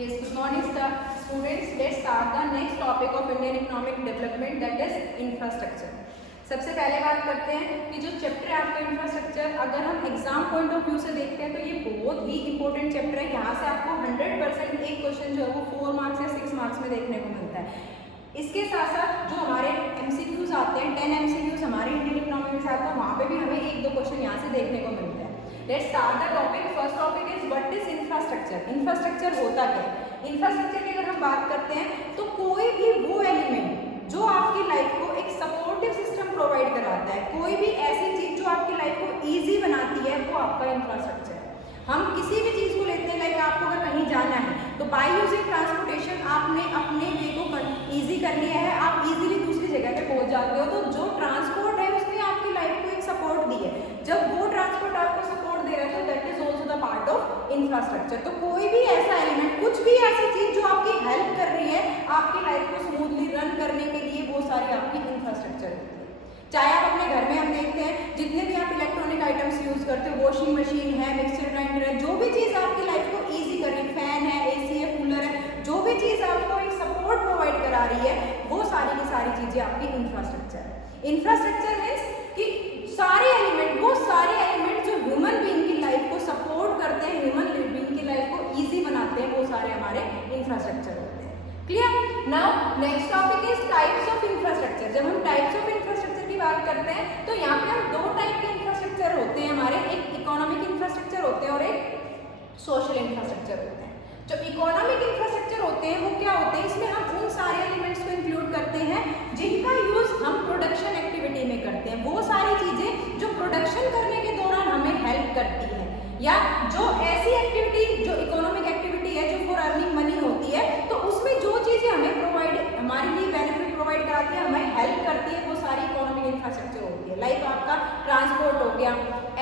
Yes, good morning students. Let's start the next topic of Indian economic development, that is infrastructure. सबसे पहले बात करते हैं कि जो चैप्टर है आपका इंफ्रास्ट्रक्चर, अगर हम एग्जाम पॉइंट ऑफ व्यू से देखते हैं तो ये बहुत ही इंपॉर्टेंट चैप्टर है। यहाँ से आपको 100% एक क्वेश्चन जो है वो 4 मार्क्स या 6 मार्क्स में देखने को मिलता है। इसके साथ साथ जो हमारे MCQs आते हैं, 10 MCQs हमारे इंडियन इकोनॉमी में आते हैं, वहाँ पे भी हमें 1-2 क्वेश्चन यहाँ से देखने को मिलते हैं। Let's start the topic. First topic is what is infrastructure. Infrastructure होता क्या है? इंफ्रास्ट्रक्चर की अगर हम बात करते हैं तो कोई भी वो एलिमेंट जो आपकी लाइफ को एक सपोर्टिव सिस्टम प्रोवाइड कराता है, कोई भी ऐसी चीज जो आपकी लाइफ को इजी बनाती है, वो आपका इंफ्रास्ट्रक्चर है। हम किसी भी चीज को लेते हैं, लाइक आपको अगर कहीं जाना है तो बाय यूजिंग ट्रांसपोर्टेशन आपने अपने वे को इजी कर लिया है, आप इजीली दूसरी जगह पे पहुंच जाते हो। तो जो ट्रांसपोर्ट है उसने आपकी लाइफ को एक सपोर्ट दी है। जब वो ट्रांसपोर्ट आपको सपोर्ट दे रहा है तो that is also the part of infrastructure. तो कोई भी ऐसा एलिमेंट, कुछ भी ऐसी चीज जो आपकी हेल्प कर रही है आपकी लाइफ को स्मूथली रन करने के लिए, वो सारी आपकी इंफ्रास्ट्रक्चर होती है। चाहे आप अपने घर में, हम देखते हैं जितने भी आप इलेक्ट्रॉनिक आइटम्स यूज करते हो, वॉशिंग मशीन है, मिक्सर ग्राइंडर है, जो भी चीज आपकी लाइफ को इजी कर रही है, फैन है, AC है, कूलर है, जो भी चीज आपको एक सपोर्ट प्रोवाइड करा रही है, वो सारी की सारी चीजें आपकी इंफ्रास्ट्रक्चर है। इंफ्रास्ट्रक्चर मीन्स कि सारे एलिमेंट, वो सारे एलिमेंट जो ह्यूमन बीइंग की लाइफ को सपोर्ट करते हैं, ह्यूमन बीइंग की लाइफ को इजी बनाते हैं, वो सारे हमारे इंफ्रास्ट्रक्चर होते हैं। Clear? Now next topic is types of infrastructure. जब हम टाइप्स ऑफ इंफ्रास्ट्रक्चर की बात करते हैं तो यहाँ पे हम 2 टाइप के इंफ्रास्ट्रक्चर होते हैं हमारे, एक इकोनॉमिक इंफ्रास्ट्रक्चर होते हैं और एक सोशल इंफ्रास्ट्रक्चर होते हैं। जो इकोनॉमिक इंफ्रास्ट्रक्चर होते हैं वो क्या होते हैं? इसमें हम उन सारे एलिमेंट्स को इंक्लूड करते हैं जिनका यूज हम प्रोडक्शन एक्टिविटी में करते हैं। वो सारी चीजें जो प्रोडक्शन करने के दौरान हमें हेल्प करती है, या जो ऐसी एक्टिविटी जो इकोनॉमिक एक्टिविटी है जो फॉर अर्निंग मनी होती है, तो उसमें जो चीजें हमें प्रोवाइड, हमारे लिए बेनिफिट प्रोवाइड कराती है, हमें हेल्प करती है, वो सारी इकोनॉमिक इंफ्रास्ट्रक्चर होती है। लाइक आपका ट्रांसपोर्ट हो गया,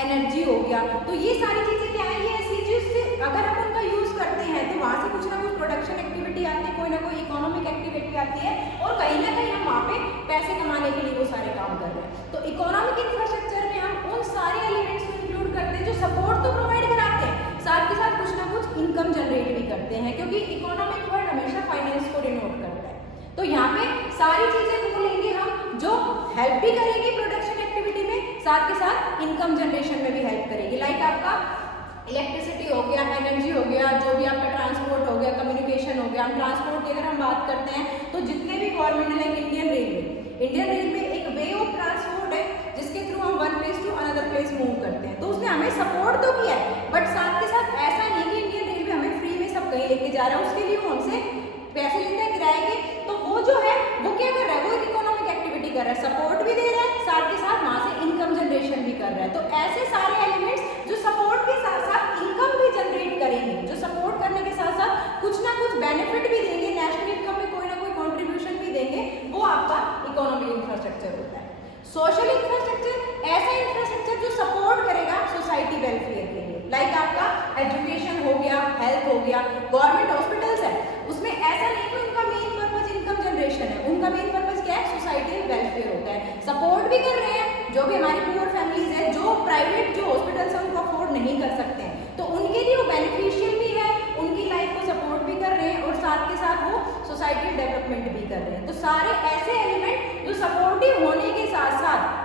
एनर्जी हो गया, तो ये सारी चीजें क्या है, ये ऐसी चीज से अगर हम उनका यूज करते हैं तो वहां से कुछ ना कुछ प्रोडक्शन एक्टिविटी आती है, कोई ना कोई इकोनॉमिक एक्टिविटी आती है, और कहीं ना कहीं हम वहाँ पे पैसे कमाने के लिए वो सारे काम कर रहे हैं। तो इकोनॉमिक इंफ्रास्ट्रक्चर में हम उन सारे एलिमेंट्स को इंक्लूड करते हैं जो सपोर्ट तो प्रोवाइड कराते हैं, साथ के साथ कुछ ना कुछ इनकम जनरेट भी करते हैं, क्योंकि इकोनॉमिक वर्ड हमेशा फाइनेंस को डिनोट करता है। तो यहाँ पे सारी चीजें बोलेंगे हम जो हेल्प भी करेगी प्रोडक्शन एक्टिविटी में, साथ के साथ इनकम जनरेशन में भी हेल्प करेगी। लाइक आपका इलेक्ट्रिसिटी हो गया, एनर्जी हो गया, जो भी आपका ट्रांसपोर्ट हो गया, कम्युनिकेशन हो गया। हम ट्रांसपोर्ट की अगर हम बात करते हैं तो जितने भी गवर्नमेंट लाइक इंडियन रेलवे एक वे ऑफ ट्रांसपोर्ट है जिसके थ्रू हम one place to another place move करते हैं। तो उसने हमें सपोर्ट तो किया है, बट साथ के साथ ऐसा नहीं कि इंडियन रेलवे हमें फ्री में सब कहीं लेके जा रहा है, उसके लिए वो हमसे पैसे लेते हैं किराए के। तो वो जो है वो क्या कर रहा है, वो एक इकोनॉमिक एक्टिविटी कर रहा है, सपोर्ट भी दे रहा है, साथ के साथ वहां से इनकम जनरेशन भी कर रहा है। तो ऐसे सारे एलिमेंट्स जो सपोर्ट के साथ साथ इनकम भी जनरेट करेंगे, जो सपोर्ट करने के साथ साथ कुछ ना कुछ बेनिफिट भी देंगे, नेशनल इनकम में कोई ना कोई कॉन्ट्रीब्यूशन भी देंगे, वो आपका इकोनॉमिक इंफ्रास्ट्रक्चर होता है। सोशल इंफ्रास्ट्रक्चर ऐसा इंफ्रास्ट्रक्चर जो सपोर्ट करेगा सोसाइटी वेलफेयर के लिए, लाइक आपका एजुकेशन हो गया, हेल्थ हो गया, गवर्नमेंट हॉस्पिटल्स है, उसमें ऐसा नहीं कि उनका मेन पर्पज इनकम जनरेशन है, उनका मेन पर्पज क्या है, सोसाइटी वेलफेयर होता है। सपोर्ट भी कर रहे हैं जो भी हमारी पुअर फैमिलीज है, जो प्राइवेट जो हॉस्पिटल्स है उनको अफोर्ड नहीं कर सकते हैं, तो उनके लिए वो बेनिफिशियल भी है, उनकी लाइफ को सपोर्ट भी कर रहे हैं और साथ के साथ वो सोसाइटी डेवलपमेंट भी कर रहे हैं। तो सारे ऐसे एलिमेंट जो सपोर्टिव होने के साथ साथ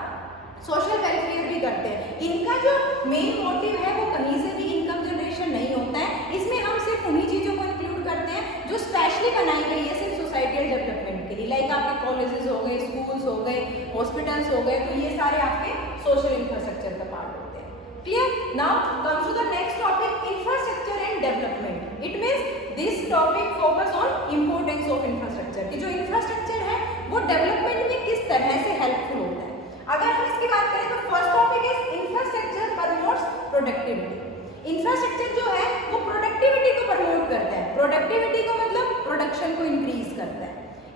सोशल वेलफेयर भी करते हैं, इनका जो मेन मोटिव है वो कहीं से भी इनकम जनरेशन नहीं होता है। इसमें हम सिर्फ उन्हीं चीजों को इंक्लूड करते हैं जो स्पेशली बनाई गई है सिर्फ सोसाइटल डेवलपमेंट के लिए, लाइक आपके कॉलेजेस हो गए, स्कूल्स हो गए, हॉस्पिटल्स हो गए, तो ये सारे आपके सोशल इंफ्रास्ट्रक्चर का पार्ट होते हैं। Clear? Now comes to the next topic, infrastructure and development. It means this topic focus on importance of infrastructure, कि जो इंफ्रास्ट्रक्चर है वो डेवलपमेंट में किस तरह से हेल्पफुल होता है। अगर हम इसकी बात करें तो first topic is infrastructure promotes productivity. Infrastructure जो है वो प्रोडक्टिविटी को प्रमोट करता है, प्रोडक्टिविटी को मतलब प्रोडक्शन को इंक्रीज करता है।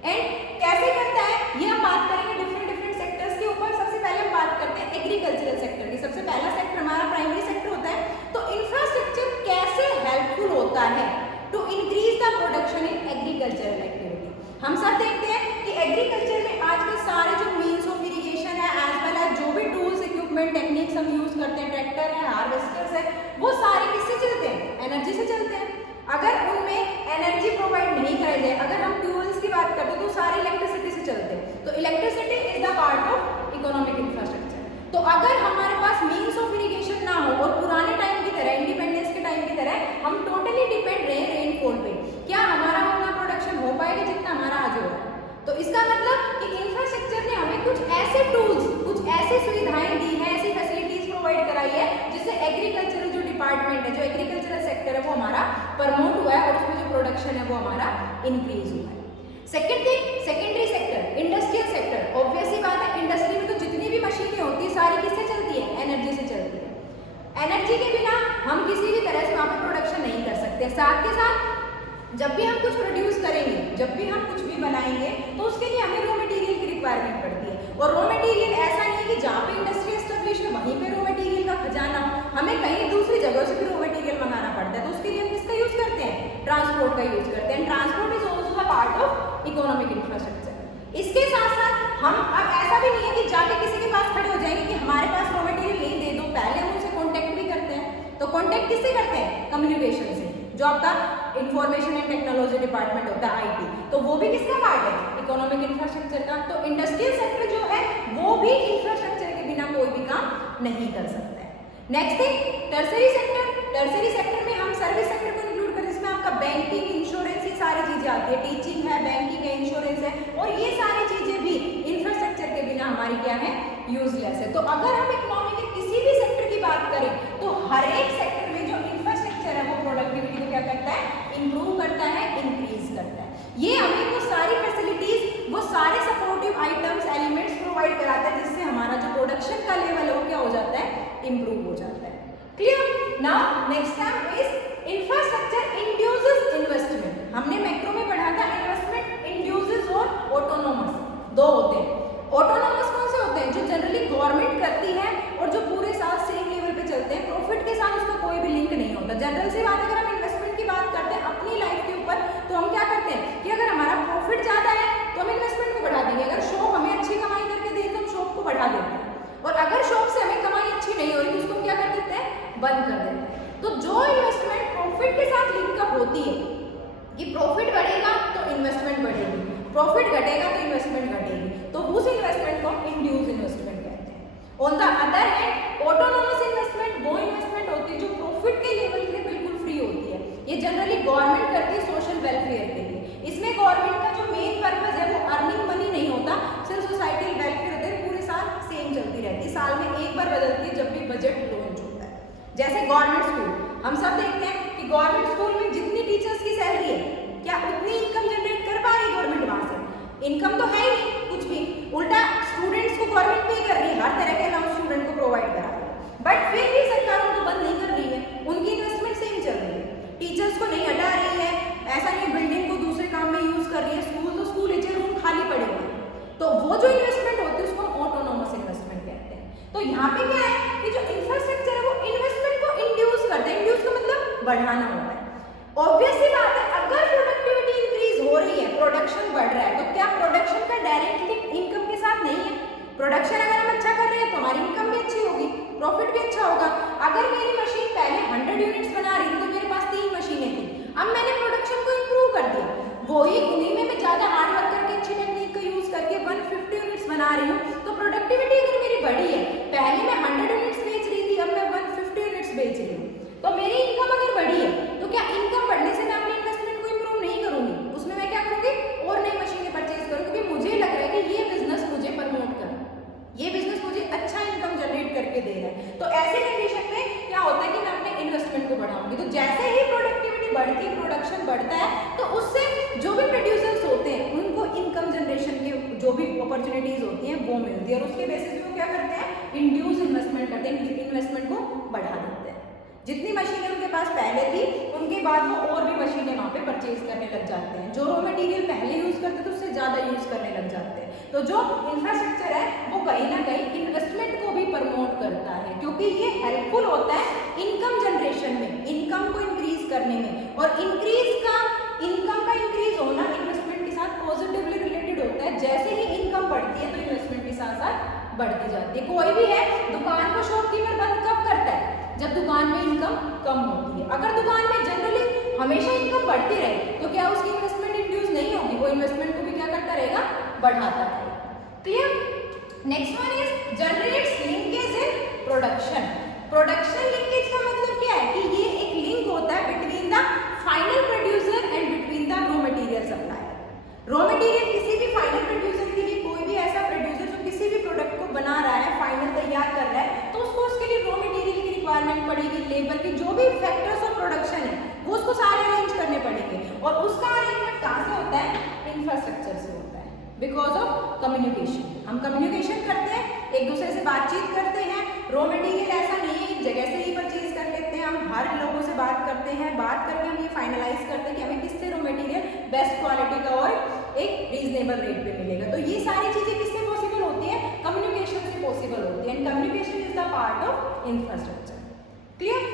एंड कैसे करता है ये हम बात करेंगे डिफरेंट सेक्टर्स के ऊपर। सबसे पहले हम बात करते हैं एग्रीकल्चरल सेक्टर की। सबसे पहला सेक्टर हमारा प्राइमरी सेक्टर होता है। तो इंफ्रास्ट्रक्चर कैसे हेल्पफुल होता है to increase the production in agricultural activity. हम सब देखते हैं कि एग्रीकल्चर में आजकल सारे जो मीन्स ऑफ इरिगेशन है, एज वेल एज जो भी टूल्स इक्विपमेंट टेक्निक्स हम यूज करते हैं, ट्रैक्टर है, हार्वेस्टर्स है, वो सारे किससे चलते हैं, एनर्जी से चलते हैं। अगर उनमें एनर्जी है, जो एग्रीकल्चरल सेक्टर है वो हमारा प्रमोट हुआ है और उसमें जो प्रोडक्शन है वो हमारा इंक्रीज हुआ है। Second thing, secondary sector, industrial sector. Obvious सी बात है, इंडस्ट्री में तो जितनी भी मशीनें होती है सारी किससे चलती है? एनर्जी से चलती है। एनर्जी के बिना हम किसी भी तरह से वहाँ पे प्रोडक्शन नहीं कर सकते। साथ के साथ जब भी हम कुछ प्रोड्यूस करेंगे, जब भी हम कुछ भी बनाएंगे, तो उसके लिए हमें रॉ मटेरियल की रिक्वायरमेंट पड़ती है। और रॉ मटेरियल ऐसा नहीं है कि जहाँ पे इंडस्ट्री एस्टेब्लिश है वहीं पे रॉ मटेरियल का खजाना हो, हमें कहीं दूसरी जगह से भी रॉ मटेरियल मंगाना पड़ता है। तो उसके लिए हम किसका यूज करते हैं? ट्रांसपोर्ट का यूज करते हैं। Transport is also the part of economic infrastructure. इसके साथ साथ हम अब ऐसा भी नहीं है कि जाके किसी के पास खड़े हो जाएंगे कि हमारे पास रॉ मटेरियल नहीं, दे दो। पहले हम उनसे कॉन्टेक्ट भी करते हैं। तो कॉन्टेक्ट किससे करते हैं? कम्युनिकेशन से, जो आपका इंफॉर्मेशन एंड टेक्नोलॉजी डिपार्टमेंट होता है, IT, तो वो भी किसका पार्ट है? इकोनॉमिक इंफ्रास्ट्रक्चर का। तो इंडस्ट्रियल सेक्टर जो है वो भी इंफ्रास्ट्रक्चर के बिना कोई भी काम नहीं कर सकता है। Next thing, tertiary sector. Tertiary sector में हम सर्विस सेक्टर को इंक्लूड करें, जिसमें आपका बैंकिंग, इंश्योरेंस, ये सारी चीजें आती है। टीचिंग है, बैंकिंग है, इंश्योरेंस है, और ये सारी चीजें भी इंफ्रास्ट्रक्चर के बिना हमारी क्या है? यूजलेस है। तो अगर हम इकोनॉमी के किसी भी सेक्टर की बात करें तो हर एक सेक्टर में जो इंफ्रास्ट्रक्चर है वो प्रोडक्टिविटी को क्या करता है? इंप्रूव करता है, इंक्रीज करता है। ये हमें वो सारी फैसिलिटीज, वो सारे सपोर्टिव आइटम्स, एलिमेंट्स प्रोवाइड कराता है, जिससे हमारा जो प्रोडक्शन का लेवल है वो क्या हो जाता है? इंप्रूव हो जाता है। Clear? Now next time is infrastructure induces investment. हमने मैक्रो में पढ़ा था इन्वेस्टमेंट इंड्यूसेस और ऑटोनोमस, दो होते हैं। ऑटोनोमस कौन से होते हैं? जो जनरली गवर्नमेंट करती है और जो पूरे साल सेम लेवल पे चलते हैं, प्रॉफिट के साथ उसका कोई भी लिंक नहीं होता। जनरल सी बात, अगर हम इन्वेस्टमेंट की बात करते हैं अपनी लाइफ के ऊपर, तो हम क्या करते हैं कि अगर हमारा प्रॉफिट ज्यादा है तो हम इन्वेस्टमेंट को बढ़ा देंगे। अगर शॉप हमें अच्छी कमाई करके दे तो हम शॉप को बढ़ा देते हैं, और अगर शॉप से हमें कमाई अच्छी नहीं हो रही तो उसको हम क्या कर देते हैं? बंद कर देते हैं। तो जो इन्वेस्टमेंट प्रॉफिट के साथ लिंकअप होती है कि प्रॉफिट बढ़ेगा तो इन्वेस्टमेंट बढ़ेगी, प्रॉफिट घटेगा तो इन्वेस्टमेंट घटेगी, तो उस इन्वेस्टमेंट को इंड्यूस इन्वेस्टमेंट कहते हैं। On the other hand autonomous investment वो इन्वेस्टमेंट होती है जो प्रॉफिट के लेवल से बिल्कुल फ्री होती है। ये जनरली गवर्नमेंट करती है सोशल वेलफेयर के लिए। इसमें गवर्नमेंट का जो मेन पर्पज है वो अर्निंग मनी नहीं होता, सिर्फ सोसाइटल वेलफेयर होता है। पूरे साल सेम चलती रहती है, साल में एक बार बदलती है जब भी बजट लॉन्च होता है। जैसे गवर्नमेंट स्कूल, हम सब देखते हैं कि गवर्नमेंट स्कूल में जितनी टीचर्स की सैलरी है, क्या उतनी इनकम जनरेट कर पा रही गवर्नमेंट? वहां से इनकम तो है ही नहीं कुछ भी, उल्टा स्टूडेंट्स को गवर्नमेंट पे कर रही है, हर तरह के अलाउंस स्टूडेंट को प्रोवाइड करा रही है, बट फिर भी सरकार उनको बंद नहीं कर रही है, उनकी इन्वेस्टमेंट सेम चल रही है। टीचर्स को नहीं हटा रही है, ऐसा नहीं बिल्डिंग को दूसरे काम में यूज कर रही है। स्कूल तो स्कूल है, रूम खाली पड़े हुए हैं, तो वो जो इन्वेस्टमेंट होती है उसको ऑटोनोमस इन्वेस्टमेंट कहते हैं। तो यहाँ पे क्या है कि जो इंफ्रास्ट्रक्चर है वो इन्वेस्टमेंट को इंड्यूस करता है। इंड्यूस का मतलब बढ़ाना होता है। ऑब्वियसली बात है, अगर प्रोडक्टिविटी इंक्रीज हो रही है, प्रोडक्शन बढ़ रहा है, तो क्या प्रोडक्शन का डायरेक्ट लिंक इनकम के साथ नहीं है? प्रोडक्शन अगर हम अच्छा कर रहे हैं तो हमारी इनकम भी अच्छी होगी, प्रॉफिट भी अच्छा होगा। अगर मेरी मशीन पहले 100 यूनिट्स बना रही थी तो मेरे पास 3 मशीनें थी, अब मैंने प्रोडक्शन को इंप्रूव कर दिया, वही उन्हीं में मैं ज्यादा हार्ड वर्क करके अच्छी टेक्निक का यूज करके 150 यूनिट्स बना रही हूँ, तो प्रोडक्टिविटी अगर मेरी बढ़ी है, पहले मैं 100 यूनिट्स बेच रही थी, अब मैं 150 यूनिट्स बेच रही हूँ, तो मेरी इनकम अगर बढ़ी है, तो क्या इनकम बढ़ने से मैं अपनी इन्वेस्टमेंट को इंप्रूव नहीं करूंगी? उसमें मैं क्या करूंगी? और नई मशीनें परचेज करूंगी, क्योंकि मुझे लग रहा है कि ये बिजनेस मुझे प्रमोट कर, ये बिजनेस मुझे अच्छा इनकम जनरेट करके दे रहा है। तो ऐसे कंडीशन में क्या होता है कि मैं अपने इन्वेस्टमेंट को बढ़ाऊंगी। तो जैसे ही प्रोडक्टिविटी बढ़ती है, प्रोडक्शन बढ़ता है, तो उससे जो भी प्रोड्यूसर्स होते हैं उनको इनकम जनरेशन के जो भी अपॉर्चुनिटीज होती हैं वो मिलती है, और उसके बेसिस पे वो क्या करते हैं? इंड्यूस इन्वेस्टमेंट करते हैं, इन्वेस्टमेंट को बढ़ा देते हैं। जितनी मशीनें उनके पास पहले थी, उनके बाद वो और भी मशीनें वहाँ पे परचेज करने लग जाते हैं। जो रॉ मटेरियल पहले यूज करते थे उससे ज़्यादा यूज करने लग जाते हैं। तो जो इंफ्रास्ट्रक्चर है वो कहीं ना कहीं इन्वेस्टमेंट को भी प्रमोट करता है, क्योंकि ये हेल्पफुल होता है इनकम जनरेशन में, इनकम को इंक्रीज करने में। और इनकम का इंक्रीज होना इन्वेस्टमेंट के साथ पॉजिटिवली रिलेटेड होता है। जैसे ही इनकम बढ़ती है तो इन्वेस्टमेंट के साथ साथ बढ़ती जाती है। कोई भी है दुकान को शॉपकीपर बंद कब करता है? जब दुकान में इनकम कम होती है। अगर दुकान में जनरली हमेशा इनकम बढ़ती रहे तो क्या उसकी इन्वेस्टमेंट इंड्यूस नहीं होगी? वो इन्वेस्टमेंट को भी क्या करता रहेगा? बढ़ाता रहेगा। Clear? Next one is generates linkage in production. Production linkage का मतलब क्या है कि ये एक लिंक होता है between the final producer and between the raw material supplier. Raw material किसी भी फाइनल प्रोड्यूसर के लिए, कोई भी ऐसा प्रोड्यूसर जो किसी भी प्रोडक्ट को बना रहा है, फाइनल तैयार कर रहा है, तो उसको उसके लिए रॉ मटेरियल की रिक्वायरमेंट पड़ेगी, लेबर की, जो भी फैक्टर कम्युनिकेशन, हम कम्युनिकेशन करते हैं, एक दूसरे से बातचीत करते हैं। रॉ मटेरियल ऐसा नहीं है एक जगह से ही परचेज कर लेते हैं, हम हर लोगों से बात करते हैं, बात करके हम ये फाइनलाइज करते हैं कि हमें किससे रॉ मटेरियल बेस्ट क्वालिटी का और एक रीजनेबल रेट पे मिलेगा। तो ये सारी चीजें किससे पॉसिबल होती है? कम्युनिकेशन से पॉसिबल होती है, and communication is the part of infrastructure. Clear?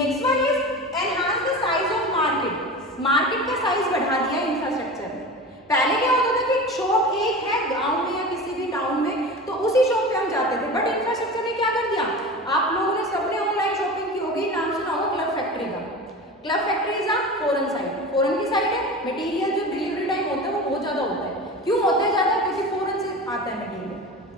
Next one is enhance the size of market. Market का साइज बढ़ा दिया इंफ्रास्ट्रक्चर ने। पहले क्या होता था कि शॉप एक है गांव में या किसी भी टाउन में, तो उसी शॉप पे हम जाते थे, बट इंफ्रास्ट्रक्चर ने क्या कर दिया, आप लोगों ने सबने ऑनलाइन शॉपिंग की होगी, नाम सुना होगा क्लब फैक्ट्री का। Club factory is a foreign site, foreign की साइट है, मटेरियल जो डिलीवरी टाइम होता है वो बहुत ज्यादा होता है। क्यों होता है ज्यादा? क्योंकि फॉरेन से आता है मटेरियल।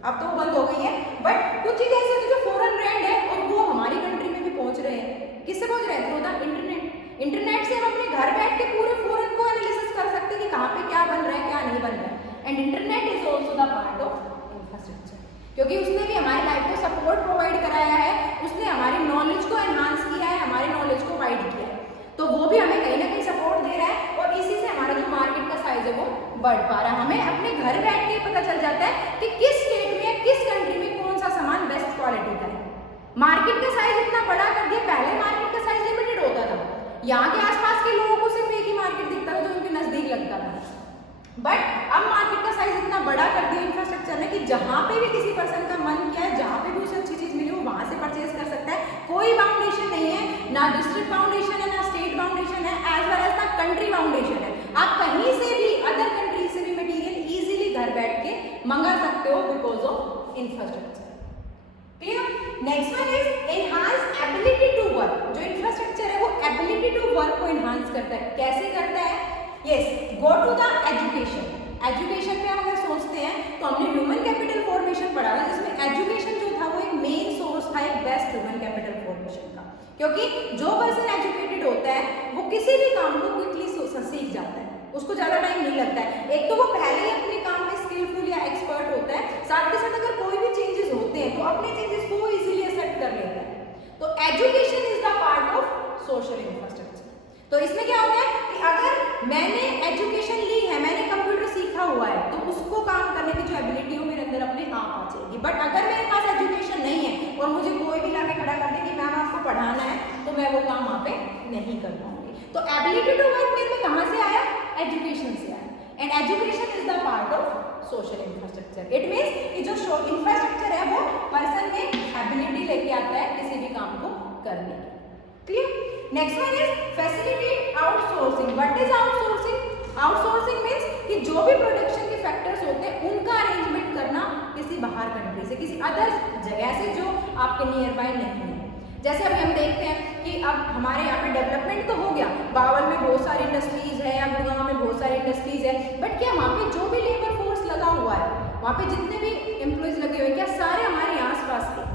अब तो बंद हो गई है, बट कुछ चीजें ऐसी होती है जो फॉरेन ब्रांड है और वो हमारी कंट्री में भी पहुंच रहे हैं। किससे पहुंच रहे हैं? Through the internet. इंटरनेट से हम अपने घर बैठ के पूरे फॉरेन को एनालिसिस कर सकते हैं कि कहाँ पे क्या बन रहा है, क्या नहीं बन रहा है। And internet is also the part of infrastructure, क्योंकि उसने भी हमारी लाइफ को सपोर्ट प्रोवाइड कराया है, उसने हमारी नॉलेज को एनहांस किया है, हमारी नॉलेज को वाइड किया है, तो वो भी हमें कहीं ना कहीं सपोर्ट दे रहा है, और इसी से हमारा जो मार्केट का साइज है वो बढ़ पा रहा है। हमें अपने घर बैठ के पता चल जाता है कि किस स्टेट में, किस कंट्री में कौन सा सामान बेस्ट क्वालिटी का है। मार्केट का साइज इतना बड़ा कर दिया, पहले मार्केट का साइज लिमिटेड होता था, यहाँ के आसपास के लोगों को सिर्फ एक ही मार्केट दिखता था जो उनके नजदीक लगता था, बट अब मार्केट का साइज इतना बड़ा कर दिया इंफ्रास्ट्रक्चर ने कि जहाँ पे भी किसी पर्सन का मन किया है, जहाँ पे भी उसे अच्छी चीज मिली वो वहां से परचेज कर सकता है। कोई बाउंडेशन नहीं है, ना डिस्ट्रिक्ट बाउंडेशन है, ना स्टेट बाउंडेशन है, एज वेल एज ना कंट्री बाउंडेशन है। आप कहीं से भी अदर कंट्री से भी मटेरियल इजीली घर बैठ के मंगा सकते हो because of infrastructure. Clear? Next one is enhance ability to work. जो इंफ्रास्ट्रक्चर है वो एबिलिटी टू वर्क को एनहांस करता है। कैसे करता है? Yes, go to the education. Education पे हम अगर सोचते हैं तो हमने ह्यूमन कैपिटल फॉर्मेशन पढ़ा था, जिसमें एजुकेशन जो था वो एक मेन सोर्स था एक बेस्ट ह्यूमन कैपिटल फॉर्मेशन का, क्योंकि जो पर्सन एजुकेटेड होता है वो किसी भी काम को क्विकली सीख जाता है, उसको ज्यादा टाइम नहीं लगता है। एक तो वो पहले ही अपने काम में स्किलफुल या एक्सपर्ट होता है, साथ के साथ अगर कोई भी चेंजेस होते हैं तो अपने चेंजेस को इजीली एक्सेप्ट कर लेता है। तो education is the part of social infrastructure. तो इसमें क्या होता है कि अगर मैंने एजुकेशन ली है, मैंने कंप्यूटर सीखा हुआ है, तो उसको काम करने की जो एबिलिटी हो मेरे अंदर अपने आप आ जाएगी। बट अगर मेरे पास एजुकेशन नहीं है और मुझे कोई भी लाके खड़ा कर दे कि मैम आपको पढ़ाना है, तो मैं वो काम वहाँ पे नहीं कर पाऊंगी। तो एबिलिटी टू वर्क मेरे में कहाँ से आया? एजुकेशन से आया, and education is the part of social infrastructure. It means कि जो इंफ्रास्ट्रक्चर है वो पर्सन में एबिलिटी लेके आता है किसी भी काम को करने की। Clear? Next one is facilitate outsourcing. What is outsourcing? Outsourcing means कि जो भी प्रोडक्शन के फैक्टर्स होते हैं उनका अरेंजमेंट करना किसी बाहर कंट्री से, किसी अदर जगह से जो आपके नियर बाय नहीं है। जैसे अभी हम देखते हैं कि अब हमारे यहाँ पे डेवलपमेंट तो हो गया, बावल में बहुत सारी इंडस्ट्रीज है या गुड़गांव में बहुत सारी इंडस्ट्रीज है, बट क्या वहाँ पे जो भी लेबर फोर्स लगा हुआ है, वहाँ पे जितने भी एम्प्लॉयज लगे हुए हैं, क्या सारे हमारे आसपास के?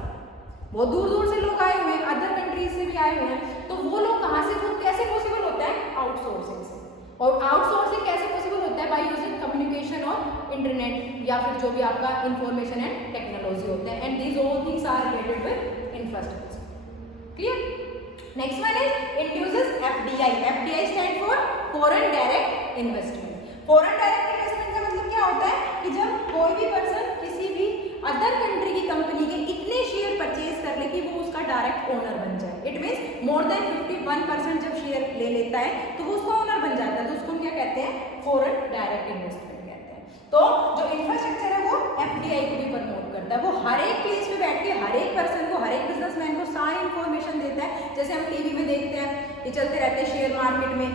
बहुत दूर दूर से लोग आए हुए हैं, अदर कंट्रीज से भी आए हुए हैं, तो वो लोग कहाँ से, कैसे पॉसिबल होता है? आउटसोर्सिंग से। और आउटसोर्सिंग कैसे पॉसिबल होता है? बाय यूजिंग कम्युनिकेशन और इंटरनेट, या फिर जो भी आपका इंफॉर्मेशन एंड टेक्नोलॉजी होते हैं, and these all things are related with infrastructure. Clear? Next one is induces FDI. FDI stand for foreign direct investment. Foreign direct investment का मतलब क्या होता है कि जब कोई भी पर्सन किसी भी अदर कंट्री की कंपनी के इतने शेयर परचेज कर ले कि वो उसका डायरेक्ट ओनर बन जाए। इट मीन्स मोर देन 51% जब शेयर ले लेता है तो वो उसका ओनर बन जाता है, तो उसको क्या कहते हैं? फॉरेन डायरेक्ट इन्वेस्टमेंट कहते हैं। तो जो इंफ्रास्ट्रक्चर है वो एफडीआई को भी प्रमोट करता है, वो हर एक प्लेस पे बैठ के हर एक पर्सन को, हर एक बिजनेसमैन को सारी इंफॉर्मेशन देता है। जैसे हम टीवी में देखते हैं, ये चलते रहते हैं शेयर मार्केट में,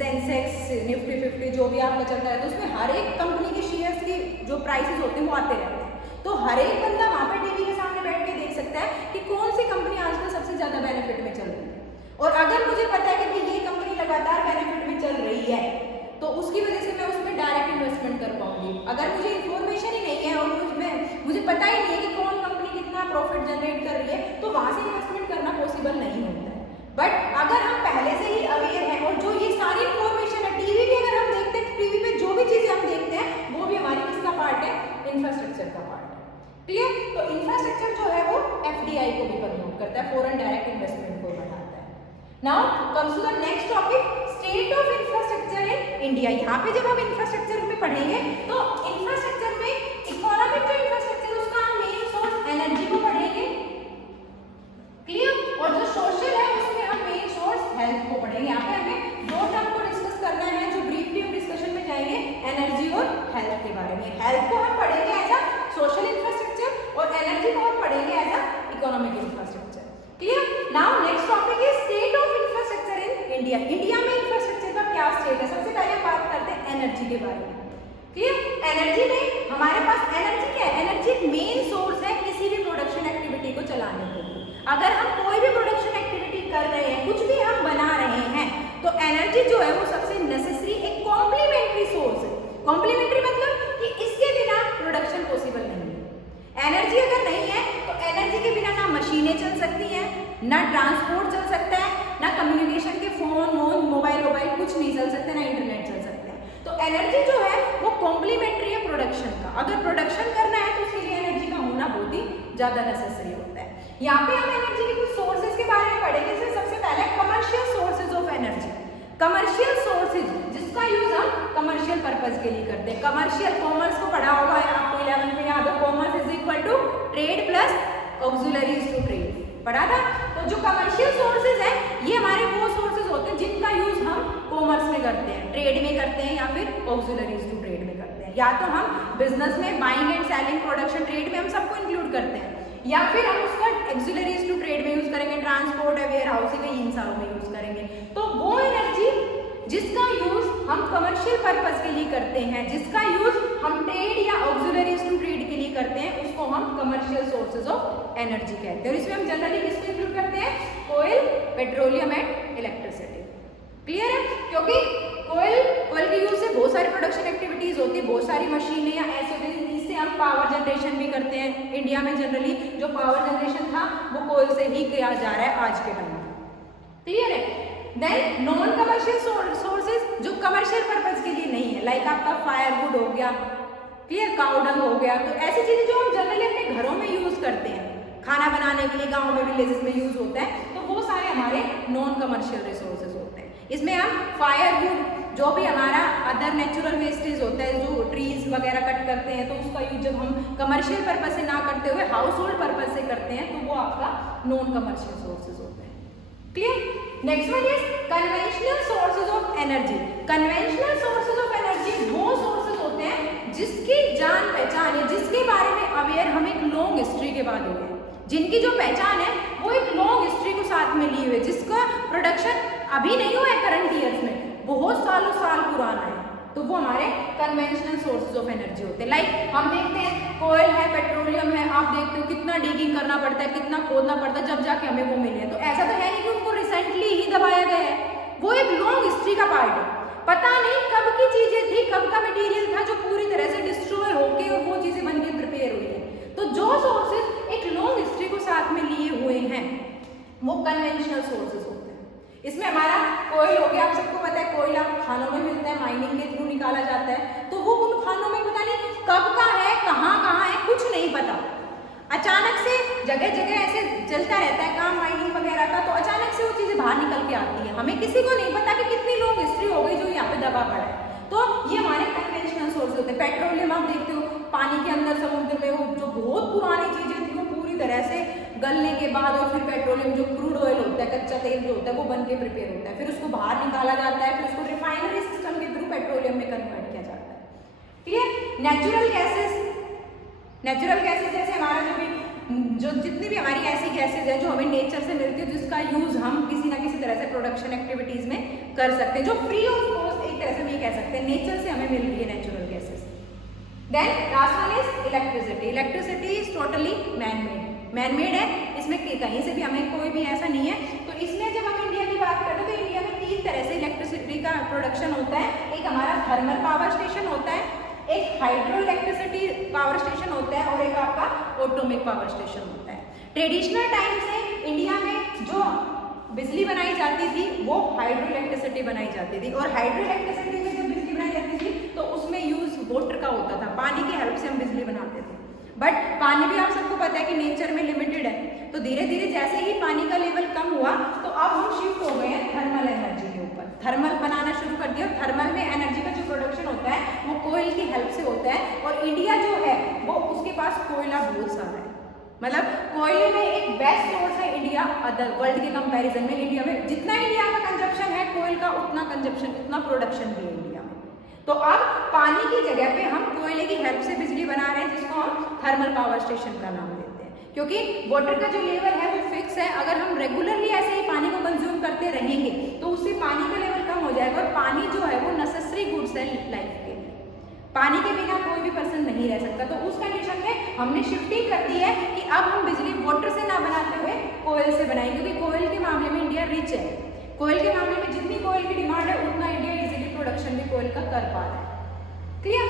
सेंसेक्स, निफ्टी 50 जो भी आपका चलता है, तो उसमें हर एक कंपनी के शेयर्स की जो प्राइसेस होते हैं वो आते रहते हैं। तो हर एक बंदा वहाँ पे टीवी के सामने बैठ के देख सकता है कि कौन सी कंपनी आजकल सबसे ज्यादा बेनिफिट में चल रही है। और अगर मुझे पता है कि भाई ये कंपनी लगातार बेनिफिट में चल रही है, तो उसकी वजह से मैं उसमें डायरेक्ट इन्वेस्टमेंट कर पाऊंगी। अगर मुझे इन्फॉर्मेशन ही नहीं है और मुझे पता ही नहीं है कि कौन कंपनी कितना प्रॉफिट जनरेट कर रही है, तो वहां से इन्वेस्टमेंट करना पॉसिबल नहीं होता है। बट अगर हम पहले से ही अवेयर हैं और जो ये सारी इन्फॉर्मेशन है, टीवी भी अगर हम देखते हैं, टीवी पे जो भी चीजें हम देखते हैं वो भी हमारी किसका पार्ट है? इंफ्रास्ट्रक्चर का पार्ट है। क्लियर? तो इंफ्रास्ट्रक्चर जो है वो एफडीआई को भी प्रमोट करता है, फॉरेन डायरेक्ट इन्वेस्टमेंट को बढ़ाता है। Now comes to the next topic, state of infrastructure in India. यहाँ पे जब हम इंफ्रास्ट्रक्चर में पढ़ेंगे तो इंफ्रास्ट्रक्चर में इंडिया। इंडिया में इंफ्रास्ट्रक्चर का क्या स्टेट है? सबसे पहले बात करते हैं एनर्जी के बारे में। क्लियर? एनर्जी में हमारे पास एनर्जी क्या है? एनर्जी एक मेन सोर्स है किसी भी प्रोडक्शन एक्टिविटी को चलाने के लिए। अगर हम कोई भी प्रोडक्शन एक्टिविटी कर रहे हैं, कुछ भी हम बना रहे हैं, तो एनर्जी जो है वो सबसे नेसेसरी एक कॉम्प्लीमेंट्री सोर्स है। कॉम्प्लीमेंट्री मतलब कि इसके बिना प्रोडक्शन पॉसिबल नहीं है। एनर्जी अगर नहीं है तो एनर्जी के बिना ना मशीनें चल सकती हैं, ना ट्रांसपोर्ट चल सकता है, ना कम्युनिकेशन के फोन मोबाइल कुछ नहीं चल सकते, ना इंटरनेट चल सकते हैं। तो एनर्जी जो है वो कॉम्प्लीमेंट्री है प्रोडक्शन का। अगर प्रोडक्शन करना है तो उसके लिए एनर्जी का होना बहुत ही ज्यादा नेसेसरी होता है। यहाँ पे हम एनर्जी के कुछ सोर्सेज के बारे में पढ़ेंगे। सबसे पहले commercial sources of energy. Commercial sources जिसका यूज हम कमर्शियल पर्पज के लिए करते हैं। कमर्शियल, कॉमर्स को पढ़ा होगा आपको 11th में, याद हो, commerce is equal to trade plus auxiliaries to trade पढ़ा था। तो जो कमर्शियल सोर्सेज है ये हमारे वो सोर्सेज होते हैं जिनका यूज हम कॉमर्स में करते हैं, ट्रेड में करते हैं, या फिर ऑक्सिलरीज टू ट्रेड में करते हैं। या तो हम बिजनेस में buying and selling, production, trade में हम सबको इंक्लूड करते हैं, या फिर हम उसका ऑक्सिलरीज टू ट्रेड में यूज करेंगे, ट्रांसपोर्ट है, वेयर हाउसिंग है, इन सारों में यूज करेंगे। तो वो एनर्जी जिसका यूज हम कमर्शियल पर्पस के लिए करते हैं, जिसका यूज हम ट्रेड या ऑक्सिलरीज टू ट्रेड के लिए करते हैं, उसको हम कमर्शियल सोर्सेज ऑफ एनर्जी कहते हैं। और इसमें हम जनरली किसको इंक्लूड करते हैं? कोयल, पेट्रोलियम एंड इलेक्ट्रिसिटी। क्लियर है? क्योंकि कोयल के यूज से बहुत सारी प्रोडक्शन एक्टिविटीज होती है, बहुत सारी मशीनें या ऐसे होती है, इससे हम पावर जनरेशन भी करते हैं। इंडिया में जनरली जो पावर जनरेशन था वो कोयल से ही किया जा रहा है आज के टाइम में। क्लियर है? देन नॉन कमर्शियल सोर्सेज जो कमर्शियल पर्पज के लिए नहीं है, लाइक आपका फायरवुड हो गया, क्लियर, काउडंग हो गया। तो ऐसी चीजें जो हम जनरली अपने घरों में यूज करते हैं, खाना बनाने के लिए गांव में, विलेजेस में यूज होता है, तो वो सारे हमारे नॉन कमर्शियल रिसोर्सेज होते हैं। इसमें हम फायरवुड, जो भी हमारा अदर नेचुरल वेस्टेज होता है, जो ट्रीज वगैरह कट करते हैं, तो उसका यूज जब हम कमर्शियल पर्पज से ना करते हुए हाउस होल्ड पर्पज से करते हैं, तो वो आपका नॉन कमर्शियल सोर्सेज होते हैं। Clear? Next one is conventional sources of energy. Conventional sources of energy वो सोर्सेज होते हैं जिसकी जान पहचान है, जिसके बारे में अवेयर हम एक लॉन्ग हिस्ट्री के बाद हुए हैं, जिनकी जो पहचान है वो एक लॉन्ग हिस्ट्री को साथ में लिए हुए, जिसका प्रोडक्शन अभी नहीं हुआ है करंट ईयर्स में, बहुत सालों साल पुराना है, तो वो हमारे कन्वेंशनल सोर्सेज ऑफ एनर्जी होते हैं। लाइक हम देखते हैं कोयल है, पेट्रोलियम है, आप देखते हो कितना डिगिंग करना पड़ता है, कितना खोदना पड़ता है, जब जाके हमें वो मिले हैं। तो ऐसा तो है नहीं कि उनको रिसेंटली ही दबाया गया है, वो एक लॉन्ग हिस्ट्री का पार्ट है। पता नहीं कब की चीजें थी, कब का मटीरियल था जो पूरी तरह से डिस्ट्रॉय होके और वो चीजें बन के प्रिपेयर हुई है। तो जो सोर्सेज एक लॉन्ग हिस्ट्री को साथ में लिए हुए हैं वो कन्वेंशनल सोर्सेज होते हैं। इसमें हमारा कोयल हो गया, आप सबको पता है कोयला खानों में मिलता है, माइनिंग के थ्रू निकाला जाता है, तो वो उन खानों में पता नहीं कब का है, कहाँ है, कुछ नहीं पता। अचानक से जगह जगह ऐसे चलता रहता है काम माइनिंग वगैरह का, तो अचानक से वो चीजें बाहर निकल के आती है, हमें किसी को नहीं पता कि कितनी लॉन्ग हिस्ट्री हो गई जो यहाँ पे दबा पड़ा है। तो ये हमारे कन्वेंशनल सोर्स होते हैं। पेट्रोलियम आप देखते हो पानी के अंदर समुद्र में, वो जो बहुत पुरानी चीजें थी वो पूरी तरह से गलने के बाद, और फिर पेट्रोलियम जो क्रूड ऑयल होता है, कच्चा तेल जो होता है, वो बन के प्रिपेयर होता है, फिर उसको बाहर निकाला जाता है, फिर उसको रिफाइनरी सिस्टम के थ्रू पेट्रोलियम में कन्वर्ट किया जाता है। ठीक है? नेचुरल गैसेस जैसे हमारा जो जितनी भी हमारी ऐसी गैसेज है जो हमें नेचर से मिलती है, जिसका यूज हम किसी ना किसी तरह से प्रोडक्शन एक्टिविटीज में कर सकते हैं, जो फ्री ऑफ कॉस्ट एक तरह से हम ये कह सकते हैं नेचर से हमें मिल रही है natural gases. Then last one is electricity. Electricity is totally man made है, इसमें कहीं से भी हमें कोई भी ऐसा नहीं है। तो इसमें जब हम इंडिया की बात करते हैं तो इंडिया में 3 तरह से इलेक्ट्रिसिटी का प्रोडक्शन होता है। एक हमारा थर्मल पावर स्टेशन होता है, एक हाइड्रो इलेक्ट्रिसिटी पावर स्टेशन होता है, और एक आपका ऑटोमिक पावर स्टेशन होता है। ट्रेडिशनल टाइम से इंडिया में जो बिजली बनाई जाती थी वो हाइड्रो इलेक्ट्रिसिटी बनाई जाती थी, और हाइड्रो इलेक्ट्रिसिटी में जब बिजली बनाई जाती थी तो उसमें यूज वाटर का होता था, पानी की हेल्प से हम बिजली बनाते थे। बट पानी भी आप सबको पता है कि नेचर में लिमिटेड है, तो धीरे धीरे जैसे ही पानी का लेवल कम हुआ तो अब हम शिफ्ट हो गए हैं थर्मल एनर्जी के ऊपर, थर्मल बनाना शुरू कर दिया। थर्मल में एनर्जी का जो प्रोडक्शन होता है वो कोयल की हेल्प से होता है, और इंडिया जो है वो उसके पास कोयला बहुत सारा है, मतलब कोयले में एक बेस्ट सोर्स है इंडिया अदर वर्ल्ड के कंपैरिजन में। इंडिया में जितना इंडिया का कंजप्शन है कोयल का, उतना कंजप्शन, उतना प्रोडक्शन भी है इंडिया में। तो अब पानी की जगह पे हम कोयले की हेल्प से बिजली बना रहे हैं, जिसको हम थर्मल पावर स्टेशन का नाम देते हैं, क्योंकि वाटर का जो लेवल है वो फिक्स है। अगर हम रेगुलरली ऐसे ही पानी को कंज्यूम करते रहेंगे तो उससे पानी पानी के बिना कोई भी पर्सन नहीं रह सकता। तो उस कंडीशन में हमने शिफ्टिंग कर दी है कि अब हम बिजली वाटर से ना बनाते हुए कोयल से बनाएंगे, क्योंकि कोयल के मामले में इंडिया रिच है। कोयल के मामले में जितनी कोयल की डिमांड है उतना इंडिया इजीली प्रोडक्शन भी कोयल का कर पा रहा है। Clear.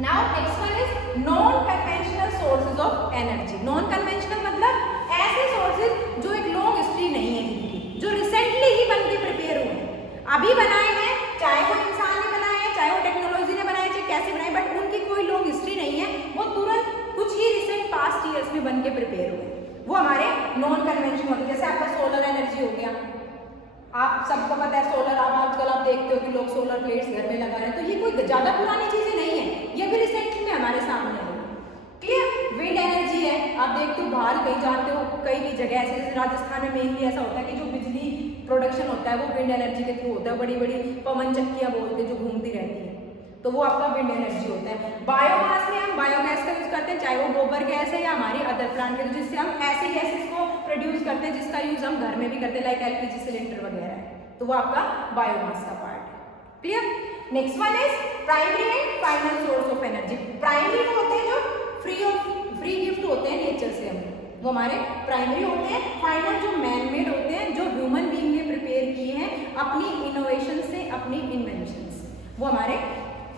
Now next one is non conventional sources of energy. Non conventional मतलब ऐसे सोर्सेज जो एक लॉन्ग हिस्ट्री नहीं है जिनकी, जो रिसेंटली ही बन के प्रिपेयर हुए हैं, अभी बनाए हैं, चाहे वो इंसान ने बनाए हैं, चाहे वो टेक्नोलॉजी ने बनाए, चाहे कैसे बनाए, बट उनकी कोई लॉन्ग हिस्ट्री नहीं है, वो तुरंत कुछ ही रिसेंट पास्ट ईयर्स में बन के प्रिपेयर हुए, वो हमारे नॉन कन्वेंशनल होते हैं। जैसे आपका सोलर एनर्जी हो गया, आप सबको पता है सोलर, अब आजकल आप देखते हो कि लोग सोलर प्लेट्स घर में लगा रहे हैं, तो ये कोई ज़्यादा पुरानी चीज़ें नहीं है, ये भी रिसेंटली में हमारे सामने आई। क्लियर। विंड एनर्जी है, आप देखते हो बाहर कहीं जाते हो, कई भी जगह ऐसे, जैसे राजस्थान में मेनली ऐसा होता है कि जो बिजली प्रोडक्शन होता है वो विंड एनर्जी के थ्रू होता है, बड़ी बड़ी पवन चक्कियाँ बोलते हैं जो घूमती रहती है, तो वो आपका विंड एनर्जी होता है। बायोमास में हम बायोगैस का यूज करते हैं, चाहे वो गोबर गैस है या हमारी अदर प्लांट के, जिससे हम ऐसी गैसेस को प्रोड्यूस करते हैं जिसका यूज हम घर में भी करते हैं, लाइक एलपीजी सिलेंडर वगैरह है, तो वो आपका बायोमास का पार्ट है। Clear. Next one is primary and final source of energy. Primary वो होते हैं जो फ्री गिफ्ट होते हैं नेचर से हमें, वो हमारे प्राइमरी होते हैं। फाइनल जो मैन मेड होते हैं, जो ह्यूमन बीइंग ने प्रिपेयर किए हैं अपनी इनोवेशन से, अपनी इन्वेंशन से, वो हमारे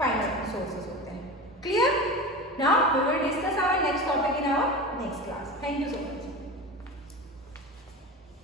फाइनल सोर्सेज होते हैं। Clear. Now we will discuss our next topic in our next class. Thank you so much.